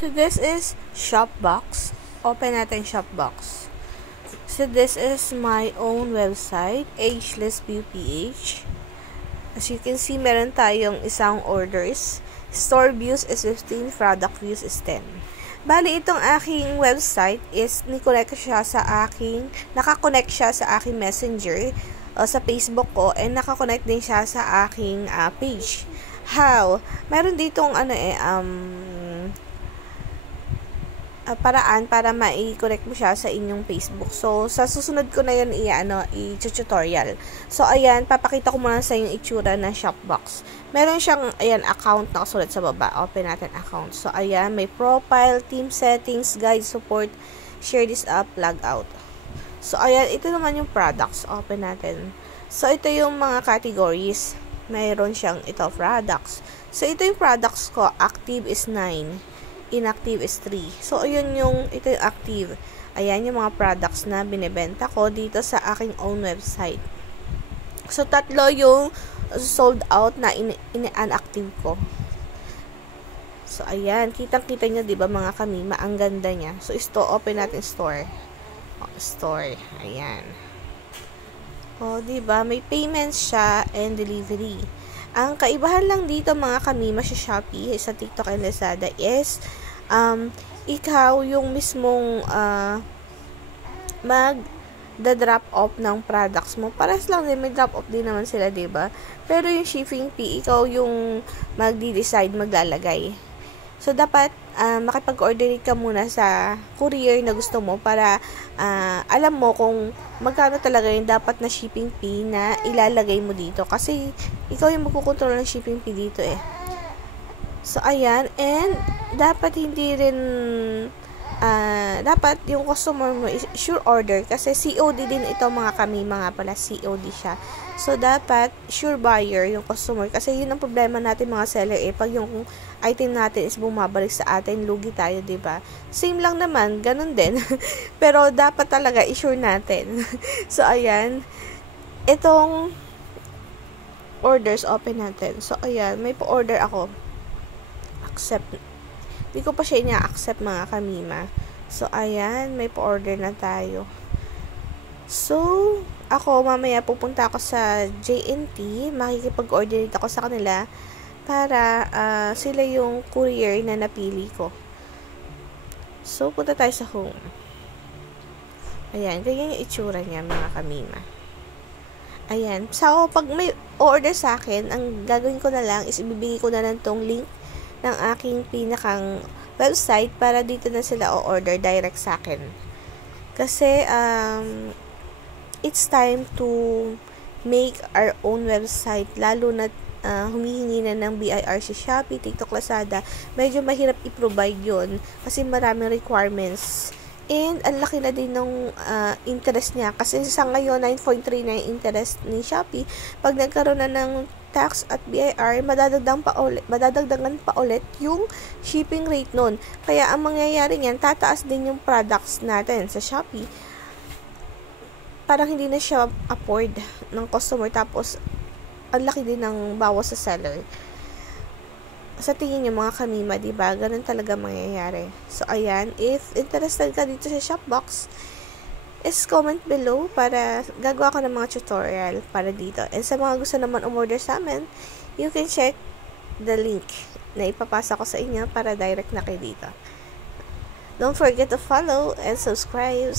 So this is Shopbox. Open natin Shopbox. So this is my own website, Ageless PH. As you can see, meron tayong isang orders. Store views is 15, product views is 10. Bali, itong aking website is nakakonect siya sa aking messenger sa Facebook ko, and nakakonect din siya sa aking page. How? Meron ditong paraan para mai-connect mo siya sa inyong Facebook. So, sa susunod ko na yan i-tutorial. So, ayan, papakita ko muna sa yung itsura ng Shopbox. Meron siyang, ayan, account na kasulat sa baba. Open natin account. So, ayan, may profile, team settings, guide, support, share this app, log out. So, ayan, ito naman yung products. Open natin. So, ito yung mga categories. Mayroon siyang ito, products. So, ito yung products ko. Active is 9. Inactive is 3. So, ito yung active. Ayan yung mga products na binibenta ko dito sa aking own website. So, 3 yung sold out na inactive ko. So, ayan. Kitang-kita nyo, diba, mga kamima? Ang ganda niya. So, open natin store. Store. Ayan. O, diba? May payments siya and delivery. Ang kaibahan lang dito, mga kamima, sa Shopee, sa TikTok and Lazada is ikaw yung mismong mag-drop off ng products mo. Pares lang din, may drop off din naman sila, diba? Pero yung shipping fee, ikaw yung magdi-decide, maglalagay. So, dapat makipag-order ka muna sa courier na gusto mo para alam mo kung magkano talaga yung dapat na shipping fee na ilalagay mo dito. Kasi, ikaw yung magkukontrol ng shipping fee dito eh. So, ayan. And, dapat hindi rin dapat yung customer mo is sure order kasi COD din ito, mga kamima nga pala, COD siya. So, dapat sure buyer yung customer kasi yun ang problema natin, mga seller pag yung item natin is bumabalik sa atin, lugi tayo, diba? Same lang naman, ganun din. Pero, dapat talaga i-sure natin. So, ayan. Itong orders, open natin. So, ayan, may pa-order ako. Accept. Hindi ko pa siya ina-accept, mga kamima. So, ayan, may pa-order na tayo. So, ako, mamaya pupunta ako sa JNT, makikipag-order dito ako sa kanila para sila yung courier na napili ko. So, punta tayo sa home. Ayan, ganyan yung itsura niya, mga kamima. Ayan. So, pag may order sa akin, ang gagawin ko na lang is ibibigay ko na lang tong link ng aking pinakang website para dito na sila o-order direct sa akin. Kasi, it's time to make our own website, lalo na humihingi na ng BIR si Shopee, TikTok, Lazada. Medyo mahirap i-provide yun kasi maraming requirements. And, ang laki na din ng interest niya. Kasi sa ngayon, 9.3 na yung interest ni Shopee. Pag nagkaroon na ng tax at BIR, madadagdagan pa ulit yung shipping rate nun. Kaya, ang mangyayari niyan, tataas din yung products natin sa Shopee. Parang hindi na siya afford ng customer. Tapos, ang laki din ng bawas sa seller. Sa tingin niyo, mga kamima, diba? Ganun talaga mangyayari. So, ayan. If interested ka dito sa Shopbox, is comment below para gagawa ko ng mga tutorial para dito. And sa mga gusto naman umorder sa amin, you can check the link na ipapasa ko sa inyo para direct na kayo dito. Don't forget to follow and subscribe.